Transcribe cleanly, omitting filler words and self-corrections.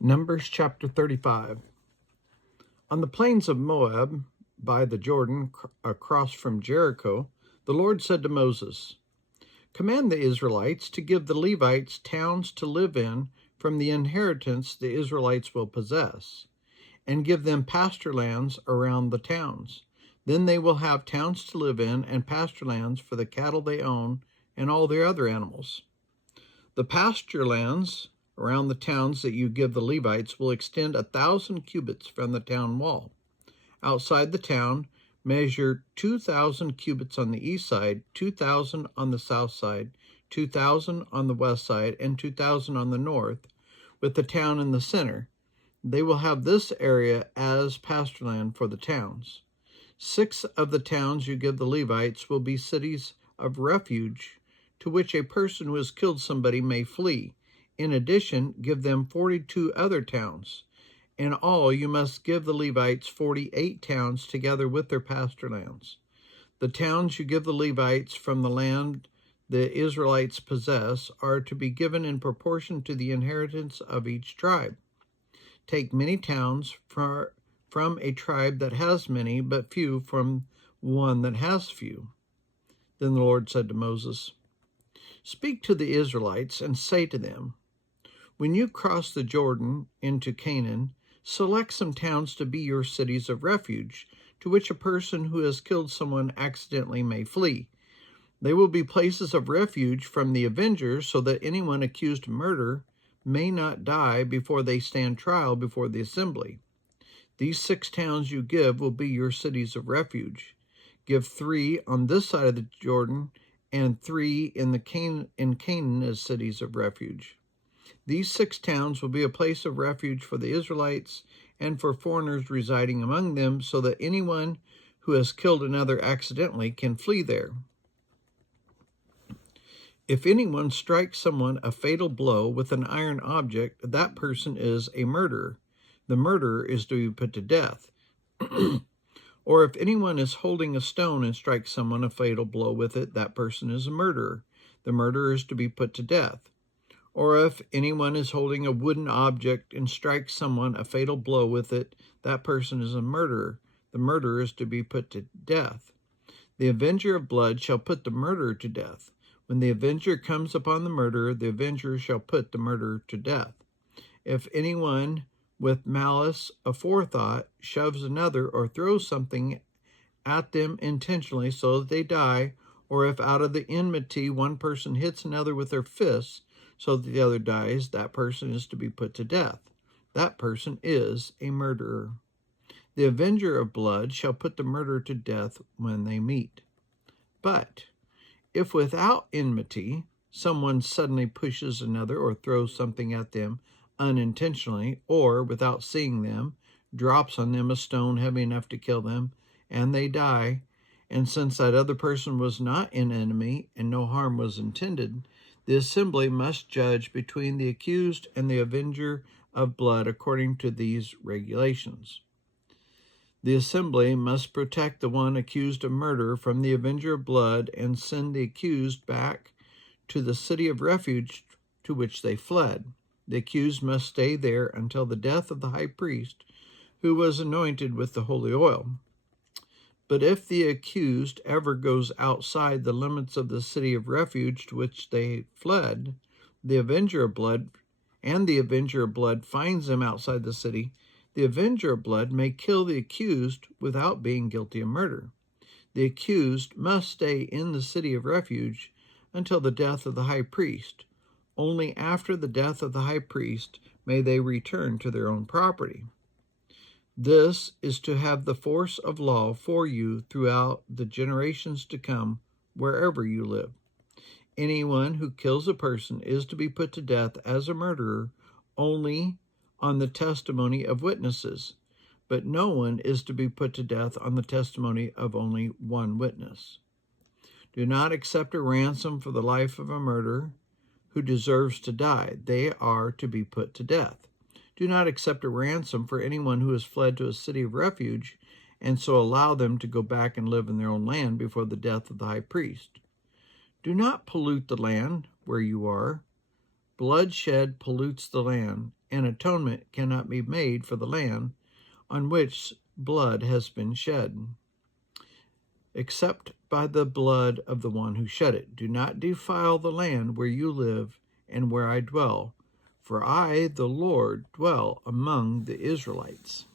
Numbers chapter 35. On the plains of Moab, by the Jordan, across from Jericho, the Lord said to Moses, "Command the Israelites to give the Levites towns to live in from the inheritance the Israelites will possess, and give them pasture lands around the towns. Then they will have towns to live in and pasture lands for the cattle they own and all their other animals. The pasture lands around the towns that you give the Levites will extend 1,000 cubits from the town wall. Outside the town, measure 2,000 cubits on the east side, 2,000 on the south side, 2,000 on the west side, and 2,000 on the north, with the town in the center. They will have this area as pasture land for the towns. 6 of the towns you give the Levites will be cities of refuge to which a person who has killed somebody may flee. In addition, give them 42 other towns. In all, you must give the Levites 48 towns together with their pasture lands. The towns you give the Levites from the land the Israelites possess are to be given in proportion to the inheritance of each tribe. Take many towns from a tribe that has many, but few from one that has few." Then the Lord said to Moses, "Speak to the Israelites and say to them, when you cross the Jordan into Canaan, select some towns to be your cities of refuge, to which a person who has killed someone accidentally may flee. They will be places of refuge from the avengers, so that anyone accused of murder may not die before they stand trial before the assembly. These 6 towns you give will be your cities of refuge. Give 3 on this side of the Jordan, and 3 in Canaan as cities of refuge. These 6 towns will be a place of refuge for the Israelites and for foreigners residing among them, so that anyone who has killed another accidentally can flee there. If anyone strikes someone a fatal blow with an iron object, that person is a murderer. The murderer is to be put to death. Or if anyone is holding a stone and strikes someone a fatal blow with it, that person is a murderer. The murderer is to be put to death. Or if anyone is holding a wooden object and strikes someone a fatal blow with it, that person is a murderer. The murderer is to be put to death. The avenger of blood shall put the murderer to death. When the avenger comes upon the murderer, the avenger shall put the murderer to death. If anyone with malice aforethought shoves another or throws something at them intentionally so that they die, or if out of the enmity one person hits another with their fists so that the other dies, that person is to be put to death. That person is a murderer. The avenger of blood shall put the murderer to death when they meet. But if without enmity someone suddenly pushes another or throws something at them unintentionally, or without seeing them, drops on them a stone heavy enough to kill them, and they die, and since that other person was not an enemy and no harm was intended, the assembly must judge between the accused and the avenger of blood according to these regulations. The assembly must protect the one accused of murder from the avenger of blood and send the accused back to the city of refuge to which they fled. The accused must stay there until the death of the high priest, who was anointed with the holy oil. But if the accused ever goes outside the limits of the city of refuge to which they fled, the avenger of blood finds them outside the city, the avenger of blood may kill the accused without being guilty of murder. The accused must stay in the city of refuge until the death of the high priest. Only after the death of the high priest may they return to their own property. This is to have the force of law for you throughout the generations to come, wherever you live. Anyone who kills a person is to be put to death as a murderer only on the testimony of witnesses, but no one is to be put to death on the testimony of only one witness. Do not accept a ransom for the life of a murderer who deserves to die. They are to be put to death. Do not accept a ransom for anyone who has fled to a city of refuge, and so allow them to go back and live in their own land before the death of the high priest. Do not pollute the land where you are. Bloodshed pollutes the land, and atonement cannot be made for the land on which blood has been shed, except by the blood of the one who shed it. Do not defile the land where you live and where I dwell, for I, the Lord, dwell among the Israelites.